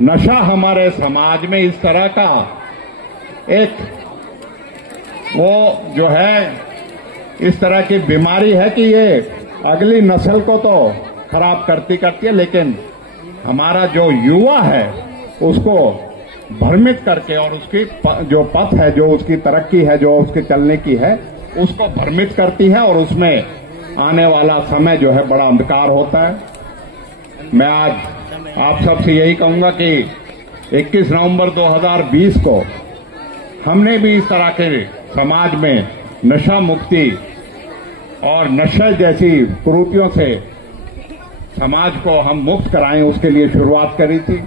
नशा हमारे समाज में इस तरह का एक वो जो है इस तरह की बीमारी है कि ये अगली नस्ल को तो खराब करती है, लेकिन हमारा जो युवा है उसको भ्रमित करके और उसकी जो पथ है, जो उसकी तरक्की है, जो उसके चलने की है, उसको भ्रमित करती है और उसमें आने वाला समय जो है बड़ा अंधकार होता है। मैं आज आप सबसे यही कहूंगा कि 21 नवंबर 2020 को हमने भी इस तरह के समाज में नशा मुक्ति और नशा जैसी कुरीतियों से समाज को हम मुक्त कराएं, उसके लिए शुरुआत करी थी।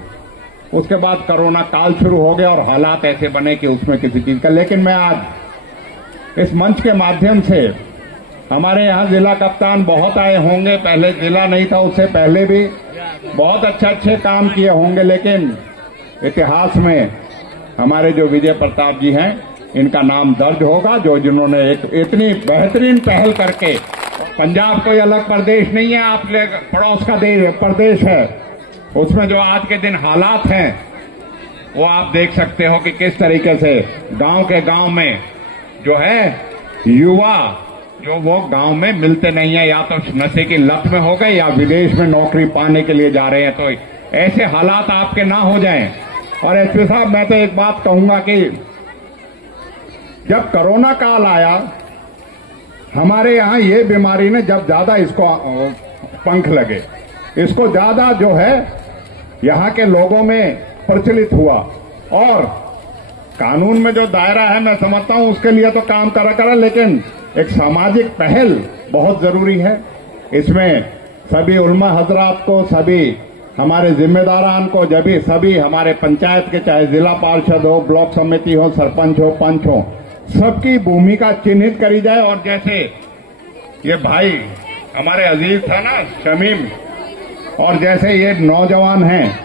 उसके बाद कोरोना काल शुरू हो गया और हालात ऐसे बने कि उसमें किसी चीज का, लेकिन मैं आज इस मंच के माध्यम से हमारे यहाँ जिला कप्तान बहुत आए होंगे, पहले जिला नहीं था, उससे पहले भी बहुत अच्छे काम किए होंगे, लेकिन इतिहास में हमारे जो विजय प्रताप जी हैं इनका नाम दर्ज होगा, जिन्होंने एक इतनी बेहतरीन पहल करके, पंजाब कोई अलग प्रदेश नहीं है, आप पड़ोस का प्रदेश है, उसमें जो आज के दिन हालात हैं वो आप देख सकते हो कि किस तरीके से गांव के गांव में जो है युवा जो वो गांव में मिलते नहीं है, या तो नशे की लत में हो गए या विदेश में नौकरी पाने के लिए जा रहे हैं। तो ऐसे हालात आपके ना हो जाएं। और एसपी साहब, मैं तो एक बात कहूंगा कि जब कोरोना काल आया हमारे यहाँ ये बीमारी ने जब ज्यादा इसको पंख लगे, इसको ज्यादा जो है यहाँ के लोगों में प्रचलित हुआ, और कानून में जो दायरा है मैं समझता हूं उसके लिए तो काम करा, लेकिन एक सामाजिक पहल बहुत जरूरी है। इसमें सभी उलमा हजरात को, सभी हमारे जिम्मेदारान को, जब सभी हमारे पंचायत के, चाहे जिला पार्षद हो, ब्लॉक समिति हो, सरपंच हो, पंच हो, सबकी भूमिका चिन्हित करी जाए। और जैसे ये भाई हमारे अजीज था ना शमीम, और जैसे ये नौजवान हैं,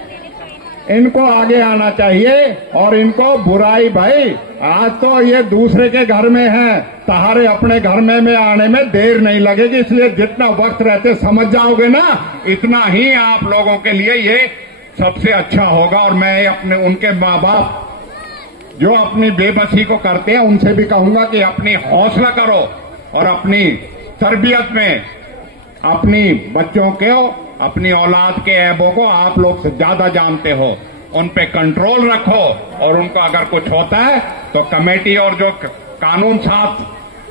इनको आगे आना चाहिए और इनको बुराई, भाई आज तो ये दूसरे के घर में है, तुम्हारे अपने घर में आने में देर नहीं लगेगी, इसलिए जितना वक्त रहते समझ जाओगे ना, इतना ही आप लोगों के लिए ये सबसे अच्छा होगा। और मैं अपने उनके माँ बाप जो अपनी बेबसी को करते हैं उनसे भी कहूंगा कि अपनी हौसला करो और अपनी तरबियत में अपनी बच्चों के, अपनी औलाद के ऐबों को आप लोग से ज्यादा जानते हो, उन पे कंट्रोल रखो, और उनको अगर कुछ होता है तो कमेटी और जो कानून साथ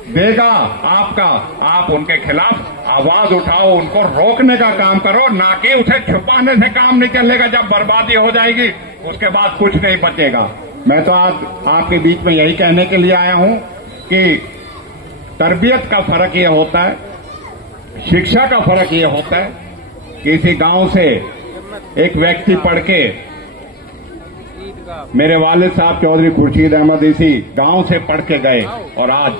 देगा आपका, आप उनके खिलाफ आवाज उठाओ, उनको रोकने का काम करो, ना कि उसे छुपाने से काम नहीं चलेगा। जब बर्बादी हो जाएगी उसके बाद कुछ नहीं बचेगा। मैं तो आज आपके बीच में यही कहने के लिए आया हूं कि तरबियत का फर्क ये होता है, शिक्षा का फर्क ये होता है। किसी गांव से एक व्यक्ति पढ़ के, मेरे वालिद साहब चौधरी खुर्शीद अहमद इसी गांव से पढ़ के गए और आज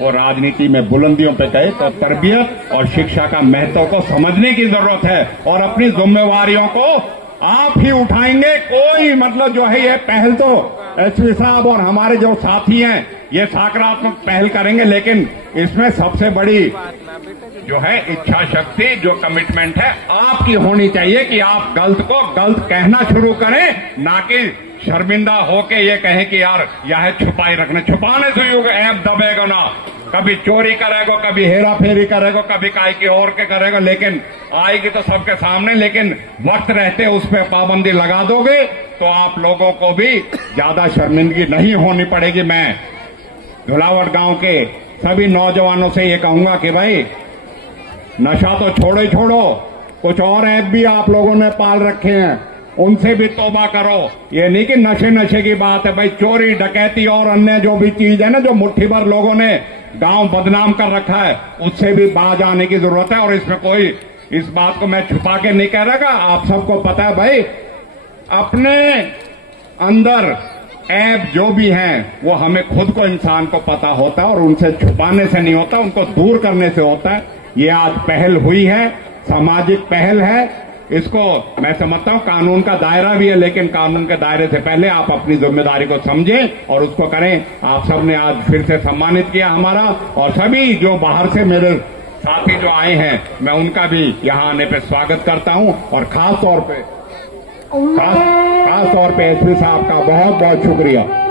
वो राजनीति में बुलंदियों पे गए। तो तरबियत और शिक्षा का महत्व को समझने की जरूरत है और अपनी जिम्मेवारियों को आप ही उठाएंगे। कोई मतलब जो है ये पहल तो एसपी साहब और हमारे जो साथी हैं ये सकारात्मक पहल करेंगे, लेकिन इसमें सबसे बड़ी जो है इच्छा शक्ति, जो कमिटमेंट है आपकी होनी चाहिए कि आप गलत को गलत कहना शुरू करें, ना कि शर्मिंदा होके ये कहें कि यार यह छुपाई रखने, छुपाने से युग ऐप दबेगा ना, कभी चोरी करेगा, कभी हेरा फेरी करेगा, कभी काय की और के करेगा, लेकिन आएगी तो सबके सामने। लेकिन वक्त रहते उस पर पाबंदी लगा दोगे तो आप लोगों को भी ज्यादा शर्मिंदगी नहीं होनी पड़ेगी। मैं धुलावट गांव के सभी नौजवानों से ये कहूंगा कि भाई नशा तो छोड़ो ही छोड़ो, कुछ और ऐप भी आप लोगों ने पाल रखे हैं, उनसे भी तौबा करो। ये नहीं कि नशे की बात है, भाई चोरी डकैती और अन्य जो भी चीज है ना, जो मुट्ठी भर लोगों ने गांव बदनाम कर रखा है, उससे भी बाज आने की जरूरत है। और इसमें कोई इस बात को मैं छुपा के नहीं कह रहा, आप सबको पता है भाई, अपने अंदर ऐप जो भी हैं वो हमें खुद को, इंसान को पता होता है, और उनसे छुपाने से नहीं होता, उनको दूर करने से होता है। ये आज पहल हुई है, सामाजिक पहल है, इसको मैं समझता हूं कानून का दायरा भी है, लेकिन कानून के दायरे से पहले आप अपनी जिम्मेदारी को समझें और उसको करें। आप सबने आज फिर से सम्मानित किया हमारा, और सभी जो बाहर से मेरे साथी जो आए हैं मैं उनका भी यहां आने पे स्वागत करता हूं। और खास तौर पे खास तौर पे एसपी साहब का बहुत बहुत शुक्रिया।